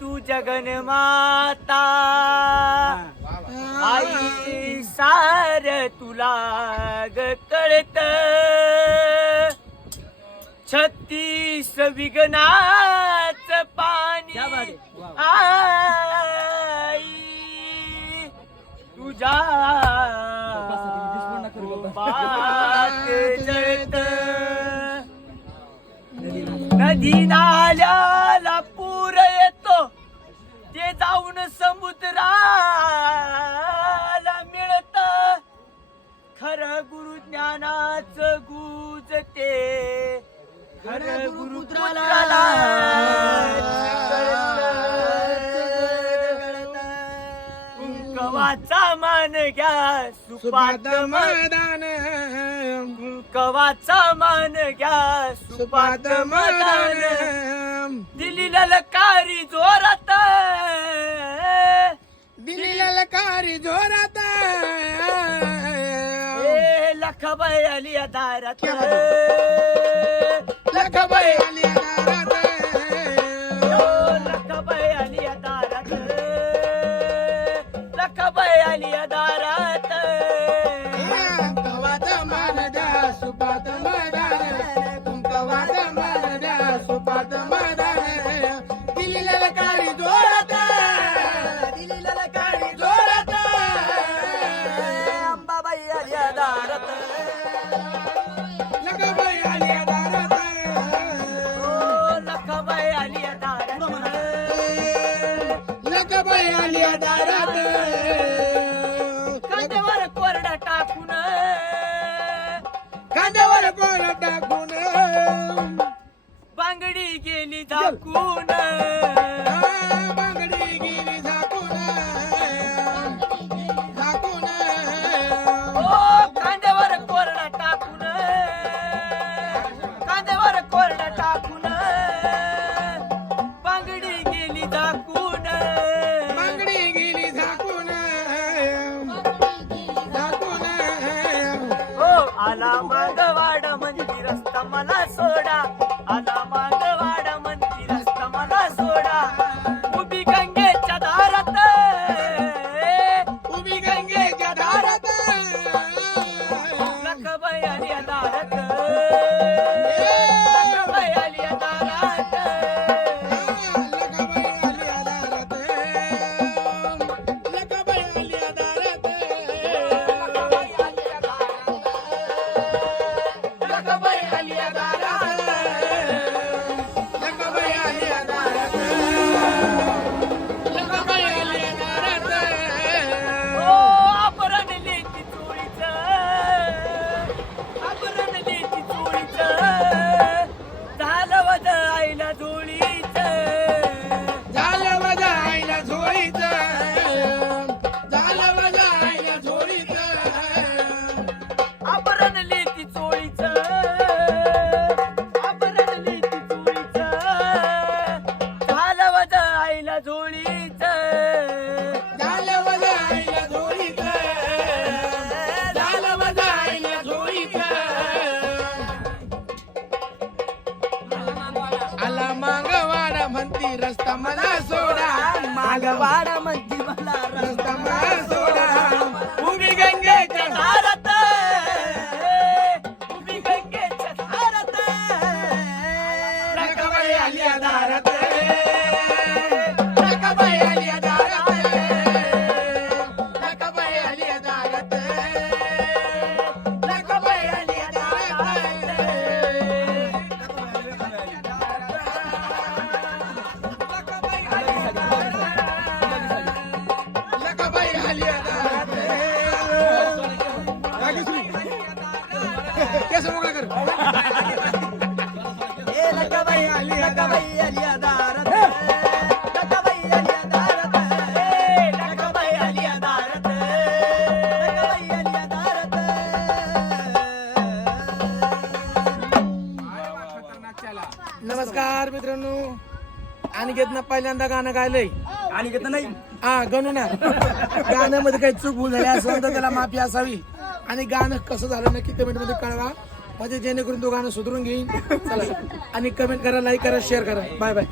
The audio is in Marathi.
तू जगन माता. आई सार तुला ग कळत. छत्तीस विघ्नाच पाणी आई. बात जळत. नदी नाल्याला ते खर गुरुपुत्राला कवाचा मान घ्या सुपात मैदान कवाचा मान घ्या सुपात मदान लखबाई आली या दारात. लखबाई आली दारात. ओ, लखबाई आली या दारात. लखबाई आली या दारात. दारात. कांद्यावर कोरडा टाकून. टाकून. बांगडी गेली झाकून. बांगडी गेली झाकून. झाकून. ओ कांद्यावर कोरडा टाकून. कांद्यावर कोरडा टाकून. बांगडी गेली झाकून. मला सोडा రస్తమల సోడా మగవాడ మధ్యమల రస్తమల సోడా భూమి గంగే చదారత భూమి గంగే చదారత రకబయ అలియదారత రకబయ అలియదారత नमस्कार मित्रांनो. अनिकेतनं पहिल्यांदा गाणं गायलंय. आणि घेत नाही? हा गणू ना गाण्यामध्ये काही चूक भूल झाली असं तर त्याला माफी असावी. आणि गाणं कसं झालं नक्की कमेंटमध्ये कळवा. म्हणजे जेणेकरून तो गाणं सुधरून घेईन. चला. आणि कमेंट करा लाईक करा शेअर करा. Bye bye